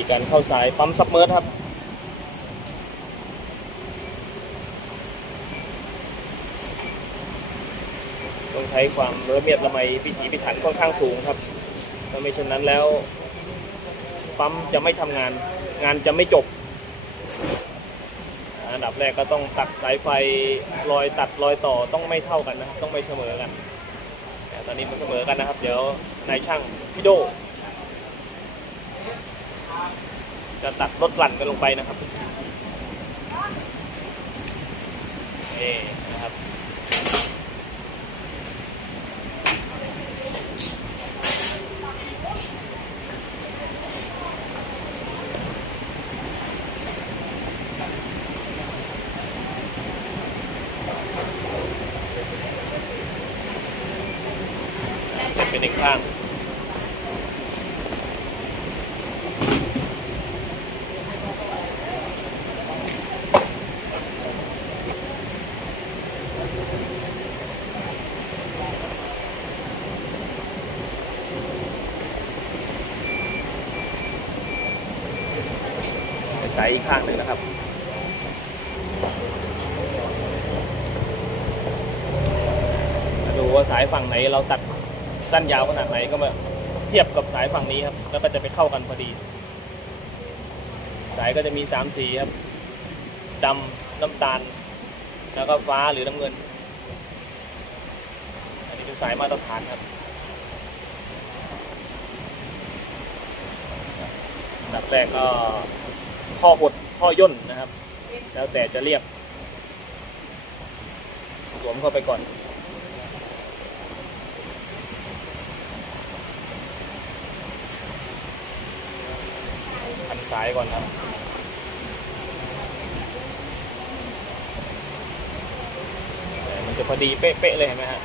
ธีการเข้าสายปั๊มซับเมอร์ครับ ต้องใช้ความละเมียดละไมพิถีพิถันค่อนข้างสูงครับถ้าไม่เช่นนั้นแล้วปั๊มจะไม่ทำงาน งานจะไม่จบ อันดับแรกก็ต้องตัดสายไฟรอยตัดรอยต่อต้องไม่เท่ากันนะครับต้องไม่เสมอกันแต่ตอนนี้มันเสมอกันนะครับ เดี๋ยวนายช่างพี่โด จะตัดลดหลั่นกันลงไปนะครับนี่นะครับเสร็จเป็นหนึ่งข้าง ใส่อีกข้างหนึ่งนะครับมาดูว่าสายฝั่งไหนเราตัดสั้นยาวขนาดไหนก็มาเทียบกับสายฝั่งนี้ครับ แล้วก็จะไปเข้ากันพอดี สายก็จะมีสามสีครับดำน้ำตาล แล้วก็ฟ้าหรือน้ำเงิน อันนี้เป็นสายมาตรฐานครับอันดับแรกก็ ท่อหดท่อย่นนะครับ แล้วแต่จะเรียก สวมเข้าไปก่อนพันซ้ายก่อนครับมันจะพอดีเป๊ะๆเลยเห็นไหมฮะ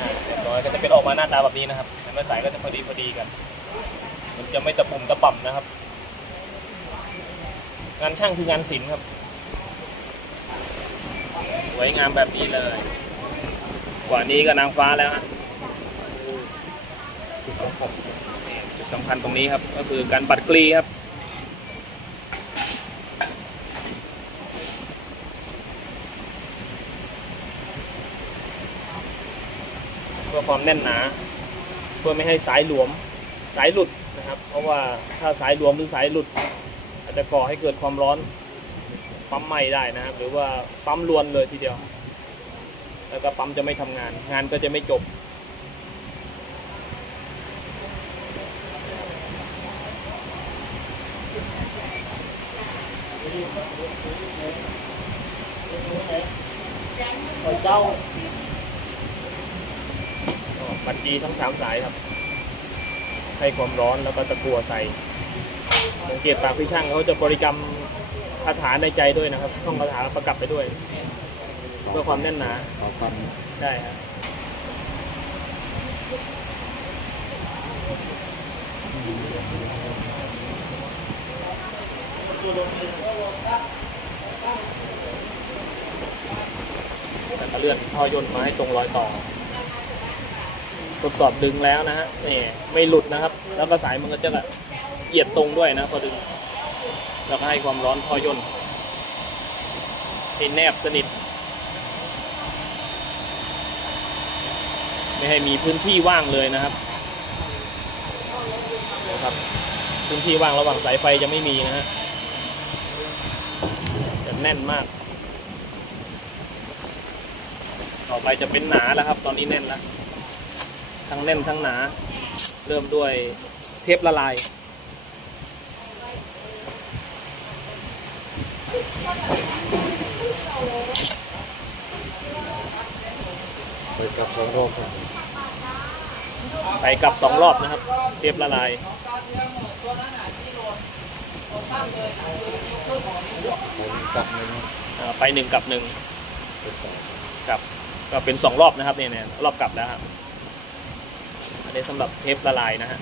อ่าเรียบร้อยก็จะเป็นออก มาหน้าตาแบบนี้นะครับเห็นไหมสายก็จะพอดีพอดีกัน มันจะไม่ตะปุ่มตะป่ำนะครับ งานช่างคืองานศิลป์ครับ สวยงามแบบนี้เลย กว่านี้ก็นางฟ้าแล้วฮะจุดสำคัญตรงนี้ครับ ก็คือการปัดกลีครับ พื่อความแน่นหนา เพื่อไม่ให้สายหลวมสายหลุดนะครับ เพราะว่าถ้าสายหลวมหรือสายหลุด อาจจะก่อให้เกิดความร้อนปั๊มไหม้ได้นะครับ หรือว่าปั๊มรวนเลยทีเดียว แล้วก็ปั๊มจะไม่ทำงาน งานก็จะไม่จบเจ้า บัตรดีทั้งสามสายครับ ให้ความร้อนแล้วก็ตะกัวใส่ สังเกตปากพี่ช่างเขาจะบริกรรมคาถาในใจด้วยนะครับท่องคาถาประกับไปด้วย เพื่อความแน่นหนาขอความได้ครับแต่ก็เลื่อนท่อยนต์มาให้ตรงรอยต่อ ทดสอบดึงแล้วนะฮะนี่ไม่หลุดนะครับ แล้วก็สายมันก็จะเหยียดตรงด้วยนะพอดึง แล้วก็ให้ความร้อนทอย่นต์ให้แนบสนิท ไม่ให้มีพื้นที่ว่างเลยนะครับนะครับพื้นที่ว่างระหว่างสายไฟจะไม่มีนะฮะจะแน่นมาก ต่อไปจะเป็นหนาแล้วครับ ตอนนี้แน่นแล้ว ทั้งแน่นทั้งหนา เริ่มด้วยเทปละลายเปิดกับสองโรคครับไปกลับสองรอบนะครับ เทปละลาย ผมกับหนึ่งอ่าไปหนึ่งกับหนึ่งเป็นสองครับก็เป็นสองรอบนะครับเนี่ยเนี่ยรอบกลับแล้วครับันนี้สำหรับเทปละลายนะฮะ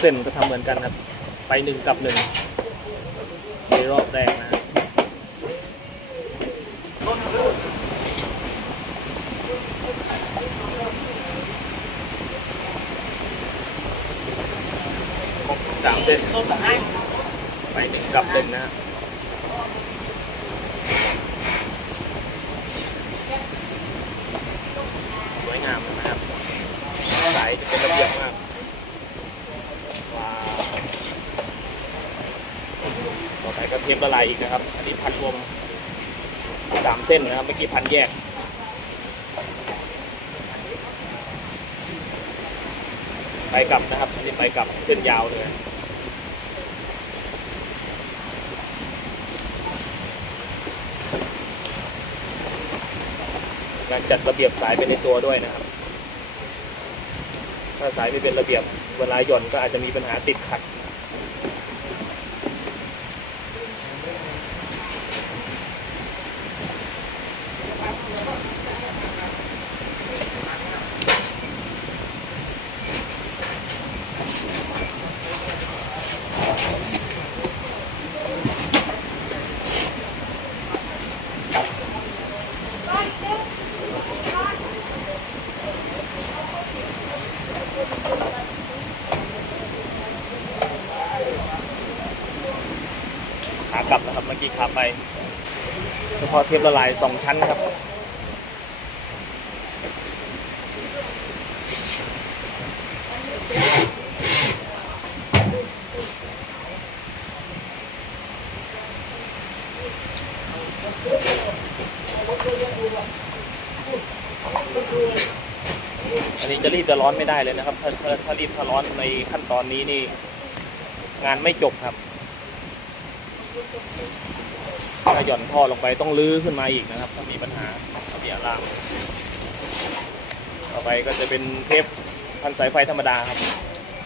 เส้นก็ทำเหมือนกันครับ ไปหนึ่งกับหนึ่งในรอบแรกนะครับครบสาม เส้นไปหนึ่งกับหนึ่งนะสวยงามนะครับสายจะเป็นระเบียบมากว้าวต่อไปก็เทปละลายอีกนะครับ อันนี้พันรวมสามเส้นนะครับเมื่อกี้พันแยกไปกลับนะครับอันนี้ไปกลับเส้นยาวเลย การจัดระเบียบสายไปในตัวด้วยนะครับ ถ้าสายไม่เป็นระเบียบเวลาหย่อนก็อาจจะมีปัญหาติดขัด ขาื่อกี้ขาไปเฉพาะเทปละลายสองชั้นครับอันนี้จะรีบจะร้อนไม่ได้เลยนะครับถ้าถ้าถ้ารีบถ้าร้อนในขั้นตอนนี้นี่ งานไม่จบครับ ถ้าหย่อนท่อลงไปต้องลื้อขึ้นมาอีกนะครับถ้ามีปัญหาถ้ามีอะลามต่อไปก็จะเป็นเทปพันสายไฟธรรมดาครับ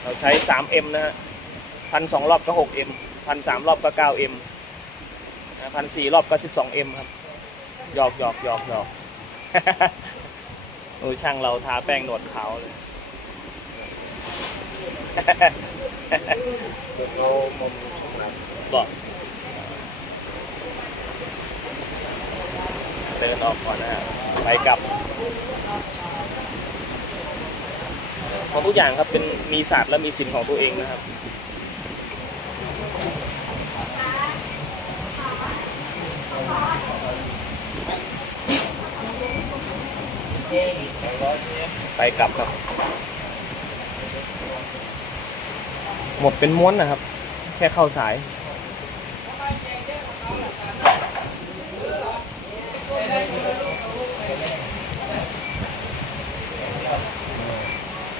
เราใช้ 3M นะฮะพันสองรอบก็ 6M พันสามรอบก็ 9M พันสี่รอบก็ 12M ครับหยอกหยอกหยอกหยอกโอ้ยช่างเราทาแป้งหนวดขาวเลยแล้วเขามุมชมนัดบอก เดินออกก่อนนะฮะไปกลับของทุกอย่างครับเป็นมีศาสตร์และมีศิลป์ของตัวเองนะครับไปกลับครับ หมดเป็นม้วนนะครับ แค่เข้าสาย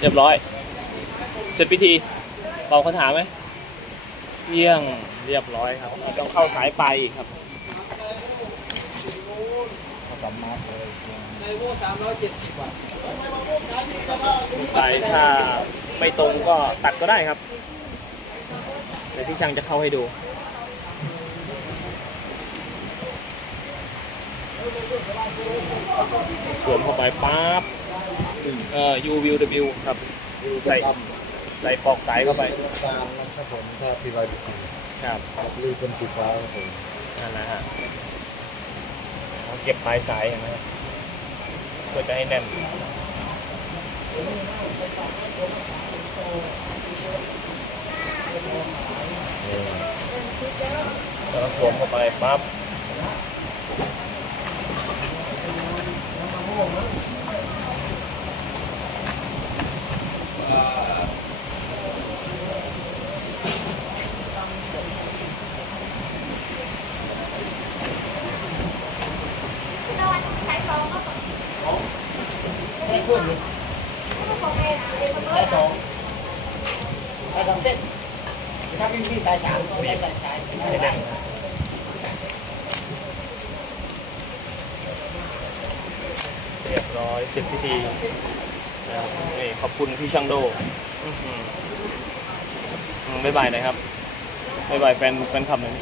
เรียบร้อย เสร็จพิธีเป่าคาถาไหมเยี่ยงเรียบร้อยครับเราต้องเข้าสายไปอีกครับเขากลับมาเลยไปถ้าไม่ตรงก็ตัดก็ได้ครับเดี๋ยวที่ช่างจะเข้าให้ดูสวมเข้าไปปั๊บ เอ่อ U V W ครับ ใส่ ใส่ปลอกสายเข้าไปตามนะครับผมถ้าที่เราดูครับครับรีเป็นสีฟ้าครับผมนั่นนะฮะเราเก็บปลายสายเห็นไหมครับเพื่อจะให้แน่นแล้วเราสวมเข้าไปปั๊บ ใช้สองใช้สองเส้นถ้าพี่พี่สายสามก็ไม่ใส่สายไม่ให้ได้แน่นเรียบร้อยเสร็จพิธี นี่ขอบคุณพี่ช่างโด้บ๊ายบายนะครับบ๊ายบายแฟนแฟนคลับหน่อย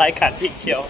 ลายขาดพี่เขียว